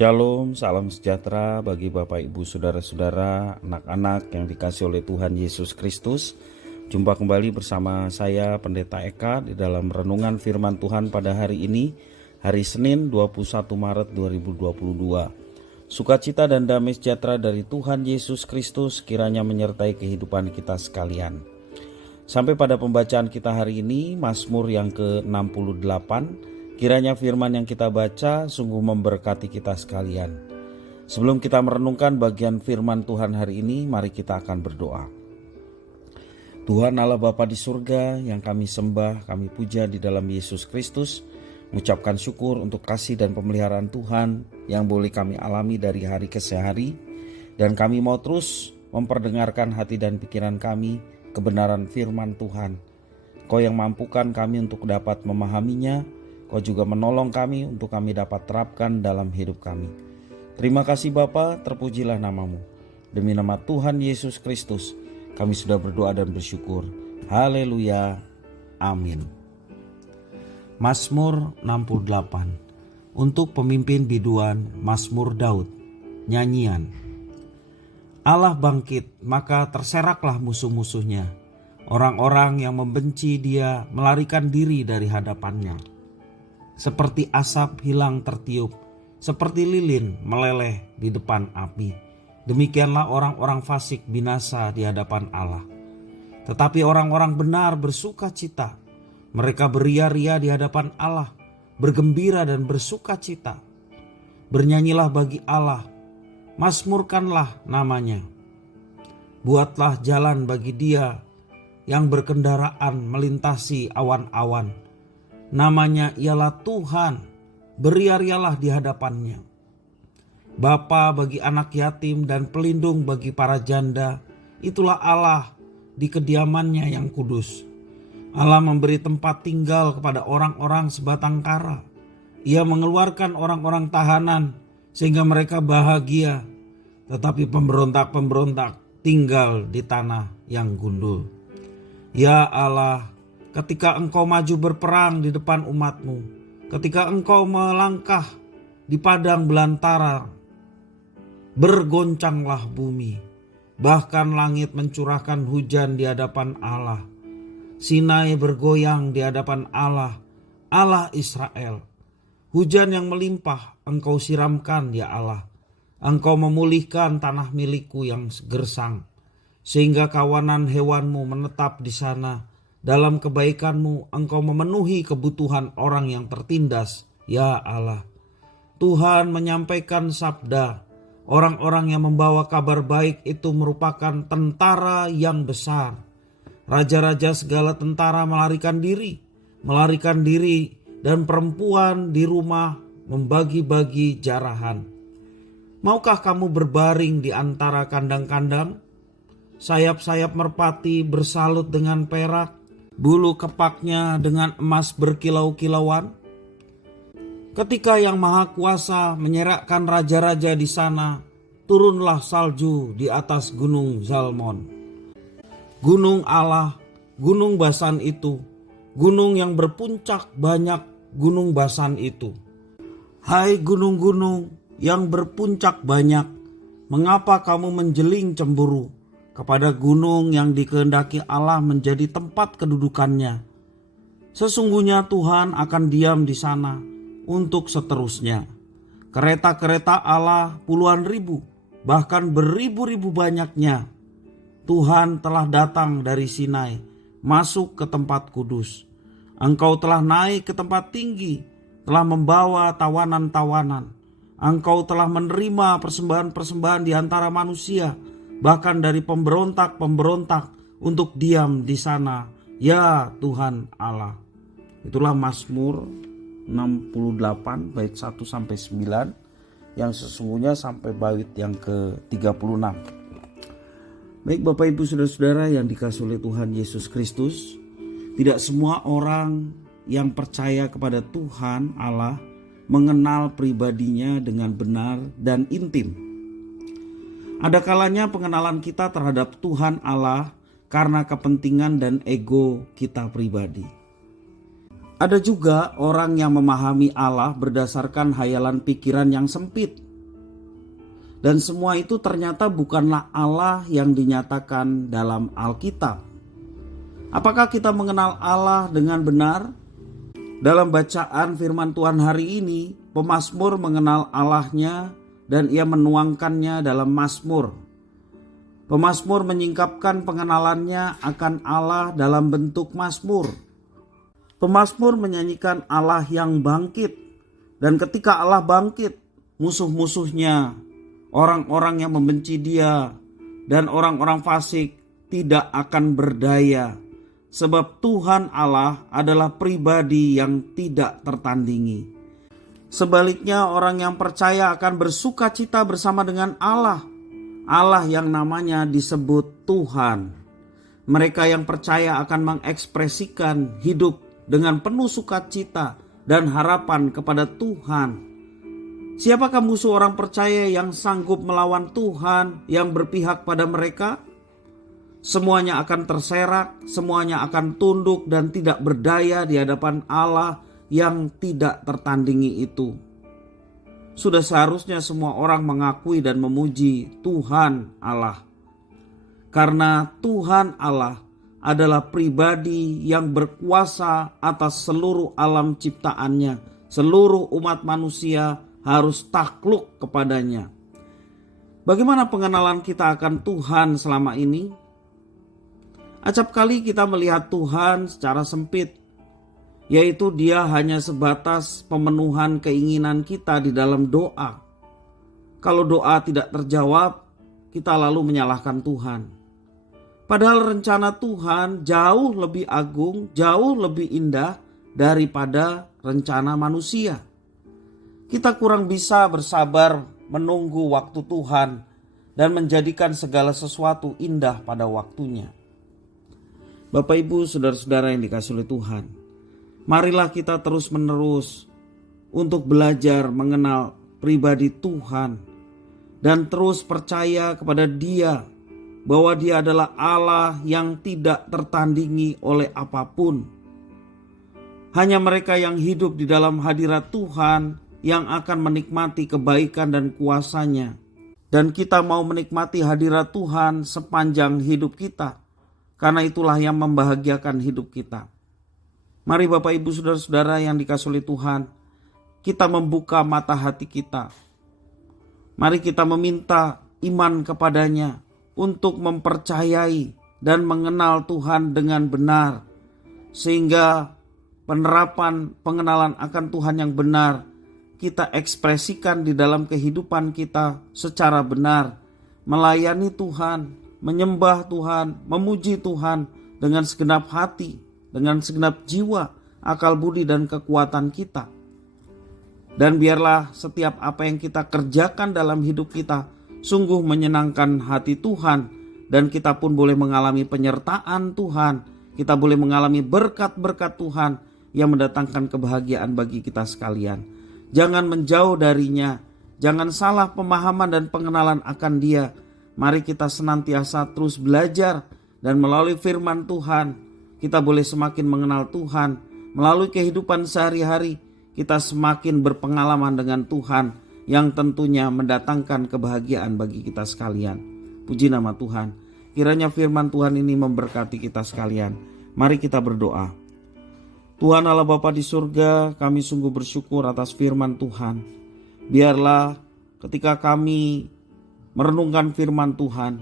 Shalom, salam sejahtera bagi Bapak Ibu Saudara-saudara, anak-anak yang dikasihi oleh Tuhan Yesus Kristus. Jumpa kembali bersama saya Pendeta Eka di dalam renungan firman Tuhan pada hari ini, hari Senin 21 Maret 2022. Sukacita dan damai sejahtera dari Tuhan Yesus Kristus kiranya menyertai kehidupan kita sekalian. Sampai pada pembacaan kita hari ini, Mazmur yang ke-68. Kiranya firman yang kita baca sungguh memberkati kita sekalian. Sebelum kita merenungkan bagian firman Tuhan hari ini, mari kita akan berdoa. Tuhan Allah Bapa di surga yang kami sembah, kami puja di dalam Yesus Kristus, mengucapkan syukur untuk kasih dan pemeliharaan Tuhan yang boleh kami alami dari hari ke hari. Dan kami mau terus memperdengarkan hati dan pikiran kami kebenaran firman Tuhan. Kau yang mampukan kami untuk dapat memahaminya, Kau juga menolong kami untuk kami dapat terapkan dalam hidup kami. Terima kasih Bapa, terpujilah namamu. Demi nama Tuhan Yesus Kristus, kami sudah berdoa dan bersyukur. Haleluya. Amin. Mazmur 68. Untuk pemimpin biduan, Mazmur Daud. Nyanyian. Allah bangkit, maka terseraklah musuh-musuhnya. Orang-orang yang membenci dia melarikan diri dari hadapannya. Seperti asap hilang tertiup, seperti lilin meleleh di depan api. Demikianlah orang-orang fasik binasa di hadapan Allah. Tetapi orang-orang benar bersuka cita. Mereka beria-ria di hadapan Allah, bergembira dan bersuka cita. Bernyanyilah bagi Allah, mazmurkanlah namanya. Buatlah jalan bagi Dia yang berkendaraan melintasi awan-awan. Namanya ialah Tuhan, beria-rialah di hadapannya. Bapa bagi anak yatim dan pelindung bagi para janda, itulah Allah di kediamannya yang kudus. Allah memberi tempat tinggal kepada orang-orang sebatang kara. Ia mengeluarkan orang-orang tahanan sehingga mereka bahagia, tetapi pemberontak-pemberontak tinggal di tanah yang gundul. Ya Allah, ketika Engkau maju berperang di depan umat-Mu, ketika Engkau melangkah di padang belantara, bergoncanglah bumi, bahkan langit mencurahkan hujan di hadapan Allah. Sinai bergoyang di hadapan Allah, Allah Israel. Hujan yang melimpah Engkau siramkan ya Allah. Engkau memulihkan tanah milikku yang gersang, sehingga kawanan hewan-Mu menetap di sana. Dalam kebaikan-Mu Engkau memenuhi kebutuhan orang yang tertindas, ya Allah. Tuhan menyampaikan sabda, orang-orang yang membawa kabar baik itu merupakan tentara yang besar. Raja-raja segala tentara melarikan diri dan perempuan di rumah membagi-bagi jarahan. Maukah kamu berbaring di antara kandang-kandang? Sayap-sayap merpati bersalut dengan perak, bulu kepaknya dengan emas berkilau-kilauan. Ketika Yang Maha Kuasa menyerakkan raja-raja di sana, turunlah salju di atas gunung Zalmon. Gunung Allah, gunung Basan itu, gunung yang berpuncak banyak gunung Basan itu. Hai gunung-gunung yang berpuncak banyak, mengapa kamu menjeling cemburu kepada gunung yang dikehendaki Allah menjadi tempat kedudukannya? Sesungguhnya Tuhan akan diam di sana untuk seterusnya. Kereta-kereta Allah puluhan ribu, bahkan beribu-ribu banyaknya. Tuhan telah datang dari Sinai, masuk ke tempat kudus. Engkau telah naik ke tempat tinggi, telah membawa tawanan-tawanan. Engkau telah menerima persembahan-persembahan di antara manusia, bahkan dari pemberontak-pemberontak untuk diam di sana, ya Tuhan Allah. Itulah Mazmur 68 bait 1 sampai 9 yang sesungguhnya sampai bait yang ke-36. Baik Bapak Ibu Saudara-saudara yang dikasihi oleh Tuhan Yesus Kristus, tidak semua orang yang percaya kepada Tuhan Allah mengenal pribadinya dengan benar dan intim. Ada kalanya pengenalan kita terhadap Tuhan Allah karena kepentingan dan ego kita pribadi. Ada juga orang yang memahami Allah berdasarkan hayalan pikiran yang sempit Dan semua itu ternyata bukanlah Allah yang dinyatakan dalam Alkitab. Apakah kita mengenal Allah dengan benar? Dalam bacaan firman Tuhan hari ini, pemazmur mengenal Allahnya dan ia menuangkannya dalam mazmur. Pemazmur menyingkapkan pengenalannya akan Allah dalam bentuk mazmur. Pemazmur menyanyikan Allah yang bangkit, dan ketika Allah bangkit, musuh-musuhnya, orang-orang yang membenci dia, dan orang-orang fasik tidak akan berdaya. Sebab Tuhan Allah adalah pribadi yang tidak tertandingi. Sebaliknya orang yang percaya akan bersuka cita bersama dengan Allah. Allah yang namanya disebut Tuhan. Mereka yang percaya akan mengekspresikan hidup dengan penuh sukacita dan harapan kepada Tuhan. Siapakah musuh orang percaya yang sanggup melawan Tuhan yang berpihak pada mereka? Semuanya akan terserak, semuanya akan tunduk dan tidak berdaya di hadapan Allah yang tidak tertandingi itu. Sudah seharusnya semua orang mengakui dan memuji Tuhan Allah. Karena Tuhan Allah adalah pribadi yang berkuasa atas seluruh alam ciptaannya. Seluruh umat manusia harus takluk kepadanya. Bagaimana pengenalan kita akan Tuhan selama ini? Acap kali kita melihat Tuhan secara sempit, yaitu Dia hanya sebatas pemenuhan keinginan kita di dalam doa. Kalau doa tidak terjawab, kita lalu menyalahkan Tuhan. Padahal rencana Tuhan jauh lebih agung, jauh lebih indah daripada rencana manusia. Kita kurang bisa bersabar menunggu waktu Tuhan dan menjadikan segala sesuatu indah pada waktunya. Bapak, Ibu, saudara-saudara yang dikasihi oleh Tuhan, marilah kita terus-menerus untuk belajar mengenal pribadi Tuhan dan terus percaya kepada Dia bahwa Dia adalah Allah yang tidak tertandingi oleh apapun. Hanya mereka yang hidup di dalam hadirat Tuhan yang akan menikmati kebaikan dan kuasa-Nya. Dan kita mau menikmati hadirat Tuhan sepanjang hidup kita. Karena itulah yang membahagiakan hidup kita. Mari Bapak, Ibu, saudara-saudara yang dikasihi oleh Tuhan, kita membuka mata hati kita. Mari kita meminta iman kepadanya untuk mempercayai dan mengenal Tuhan dengan benar. Sehingga pengenalan akan Tuhan yang benar kita ekspresikan di dalam kehidupan kita secara benar. Melayani Tuhan, menyembah Tuhan, memuji Tuhan dengan segenap hati, dengan segenap jiwa, akal budi dan kekuatan kita. Dan biarlah setiap apa yang kita kerjakan dalam hidup kita sungguh menyenangkan hati Tuhan, dan kita pun boleh mengalami penyertaan Tuhan, kita boleh mengalami berkat-berkat Tuhan yang mendatangkan kebahagiaan bagi kita sekalian. Jangan menjauh darinya, jangan salah pemahaman dan pengenalan akan Dia. Mari kita senantiasa terus belajar dan melalui firman Tuhan kita boleh semakin mengenal Tuhan. Melalui kehidupan sehari-hari kita semakin berpengalaman dengan Tuhan yang tentunya mendatangkan kebahagiaan bagi kita sekalian. Puji nama Tuhan. Kiranya firman Tuhan ini memberkati kita sekalian. Mari kita berdoa. Tuhan Allah Bapa di surga, kami sungguh bersyukur atas firman Tuhan. Biarlah ketika kami merenungkan firman Tuhan,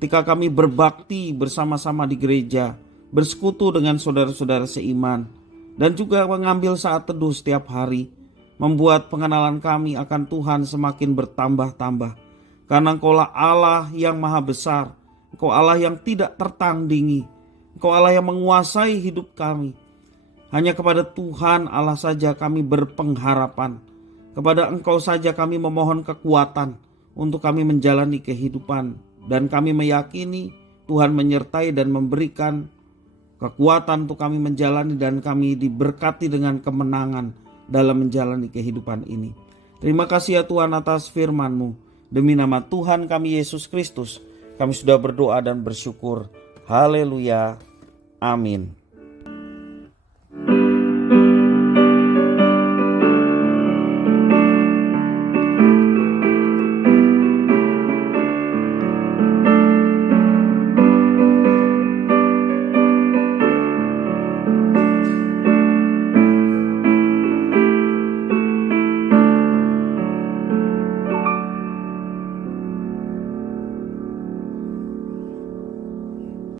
ketika kami berbakti bersama-sama di gereja, bersekutu dengan saudara-saudara seiman, dan juga mengambil saat teduh setiap hari, membuat pengenalan kami akan Tuhan semakin bertambah-tambah. Karena Engkaulah Allah yang maha besar, Engkau Allah yang tidak tertandingi, Engkau Allah yang menguasai hidup kami. Hanya kepada Tuhan Allah saja kami berpengharapan, kepada Engkau saja kami memohon kekuatan untuk kami menjalani kehidupan, dan kami meyakini Tuhan menyertai dan memberikan kekuatan untuk kami menjalani, dan kami diberkati dengan kemenangan dalam menjalani kehidupan ini. Terima kasih ya Tuhan atas firman-Mu. Demi nama Tuhan kami Yesus Kristus, kami sudah berdoa dan bersyukur. Haleluya. Amin.